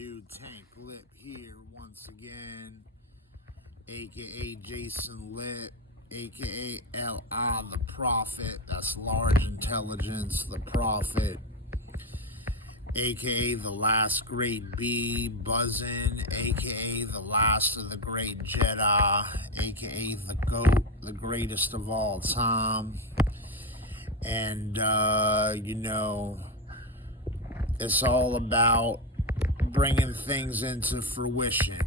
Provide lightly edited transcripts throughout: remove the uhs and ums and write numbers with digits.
dude Tank Lipp here once again, aka Jason Lipp, aka L.I. the Prophet, that's large intelligence, the Prophet, aka the last great bee buzzing, aka the last of the great Jedi, aka the GOAT, the greatest of all time. And it's all about bringing things into fruition.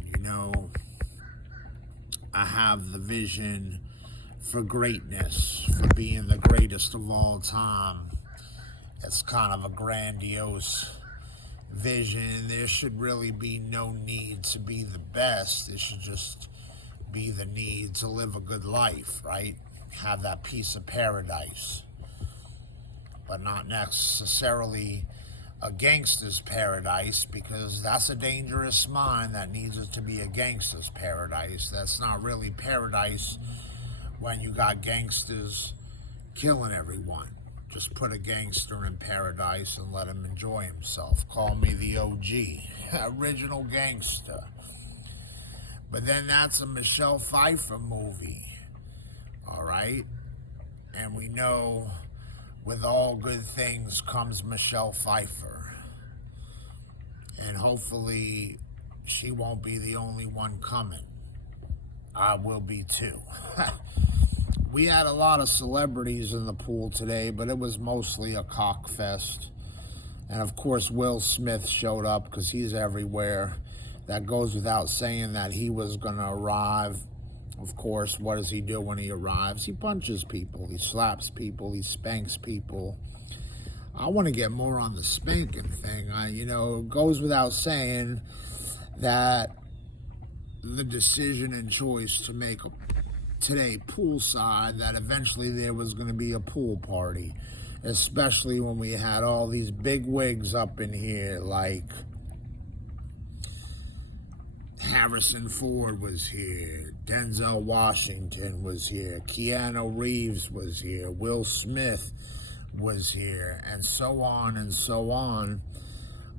I have the vision for greatness, for being the greatest of all time. It's kind of a grandiose vision. There should really be no need to be the best. It should just be the need to live a good life, right? Have that piece of paradise, but not necessarily a gangster's paradise, because that's a dangerous mind that needs it to be a gangster's paradise. That's not really paradise when you got gangsters killing everyone. Just put a gangster in paradise and let him enjoy himself. Call me the OG, original gangster. But then that's a Michelle Pfeiffer movie, all right? And we know with all good things comes Michelle Pfeiffer. And hopefully she won't be the only one coming. I will be too. We had a lot of celebrities in the pool today, but it was mostly a cock fest. And of course, Will Smith showed up because he's everywhere. That goes without saying that he was going to arrive. Of course, what does he do when he arrives? He punches people, he slaps people, he spanks people. I want to get more on the spanking thing. It goes without saying that the decision and choice to make today poolside, that eventually there was going to be a pool party, especially when we had all these big wigs up in here, like Harrison Ford was here, Denzel Washington was here, Keanu Reeves was here, Will Smith was here, and so on,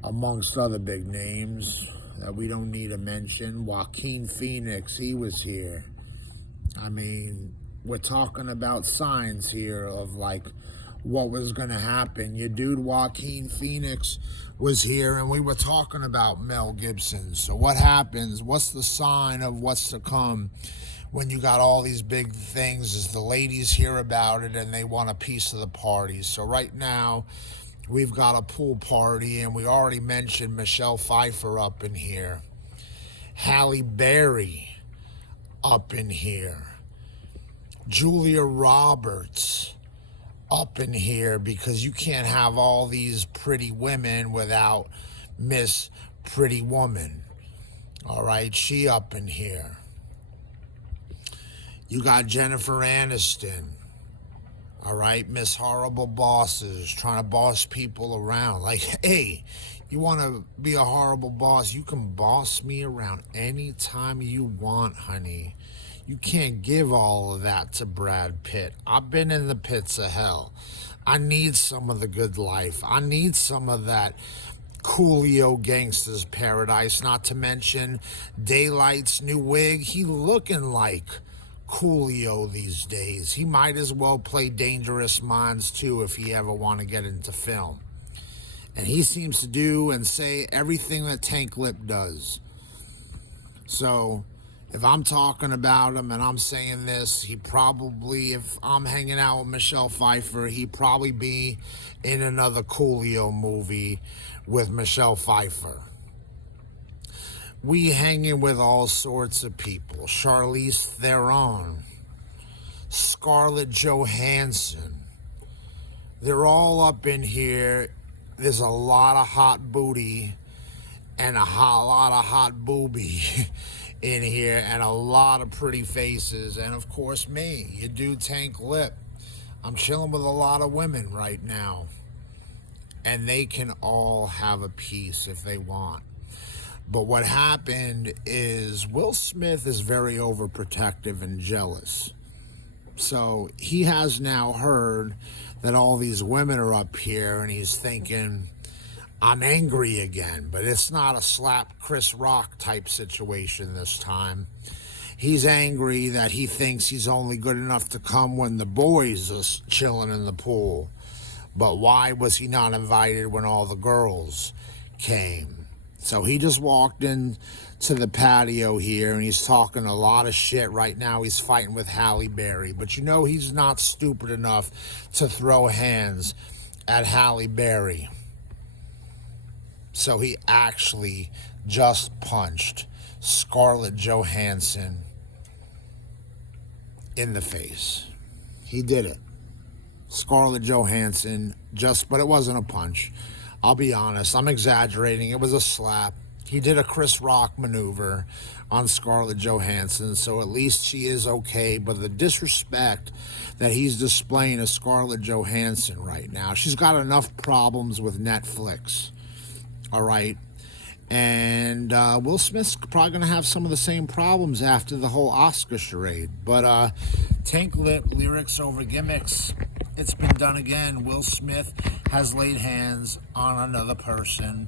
amongst other big names that we don't need to mention. Joaquin Phoenix, he was here. I mean, we're talking about signs here of like what was going to happen. Your dude Joaquin Phoenix was here, and we were talking about Mel Gibson. So what happens? What's the sign of what's to come when you got all these big things? Is the ladies hear about it and they want a piece of the party. So right now we've got a pool party, and we already mentioned Michelle Pfeiffer up in here, Halle Berry up in here, Julia Roberts up in here, because you can't have all these pretty women without Miss Pretty Woman. All right, she up in here. You got Jennifer Anniston. All right, Miss Horrible Bosses, trying to boss people around. Like, hey, you want to be a horrible boss? You can boss me around anytime you want, honey. You can't give all of that to Brad Pitt. I've been in the pits of hell. I need some of the good life. I need some of that Coolio gangster's paradise, not to mention Daylight's new wig. He looking like Coolio these days. He might as well play Dangerous Minds too if he ever want to get into film. And he seems to do and say everything that Tank Lipp does. So if I'm talking about him and I'm saying this, he probably, if I'm hanging out with Michelle Pfeiffer, he'd probably be in another Coolio movie with Michelle Pfeiffer. We hanging with all sorts of people. Charlize Theron, Scarlett Johansson. They're all up in here. There's a lot of hot booty and a lot of hot booby in here, and a lot of pretty faces, and of course me, you do Tank Lipp. I'm chilling with a lot of women right now, and they can all have a piece if they want. But what happened is Will Smith is very overprotective and jealous. So he has now heard that all these women are up here, and he's thinking, I'm angry again, but it's not a slap Chris Rock type situation this time. He's angry that he thinks he's only good enough to come when the boys are chilling in the pool. But why was he not invited when all the girls came? So he just walked in to the patio here and he's talking a lot of shit right now. He's fighting with Halle Berry. But you know he's not stupid enough to throw hands at Halle Berry. So he actually just punched Scarlett Johansson in the face. He did it. Scarlett Johansson but it wasn't a punch. I'll be honest, I'm exaggerating. It was a slap. He did a Chris Rock maneuver on Scarlett Johansson, so at least she is okay. But the disrespect that he's displaying to Scarlett Johansson right now, she's got enough problems with Netflix. All right. And Will Smith's probably going to have some of the same problems after the whole Oscar charade. But Tank Lip, lyrics over gimmicks. It's been done again. Will Smith has laid hands on another person,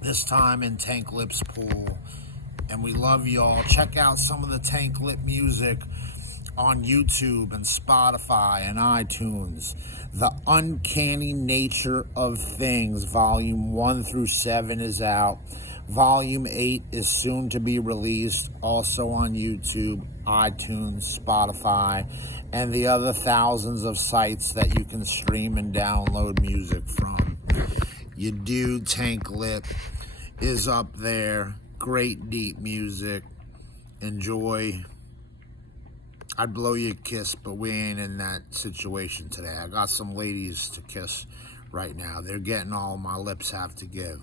this time in Tank Lip's pool. And we love y'all. Check out some of the Tank Lip music on YouTube and Spotify and iTunes. The Uncanny Nature of Things, Volume 1 through 7 is out. Volume 8 is soon to be released, also on YouTube, iTunes, Spotify, and the other thousands of sites that you can stream and download music from. Your dude, Tank Lip, is up there. Great deep music. Enjoy. I'd blow you a kiss, but we ain't in that situation today. I got some ladies to kiss right now. They're getting all my lips have to give.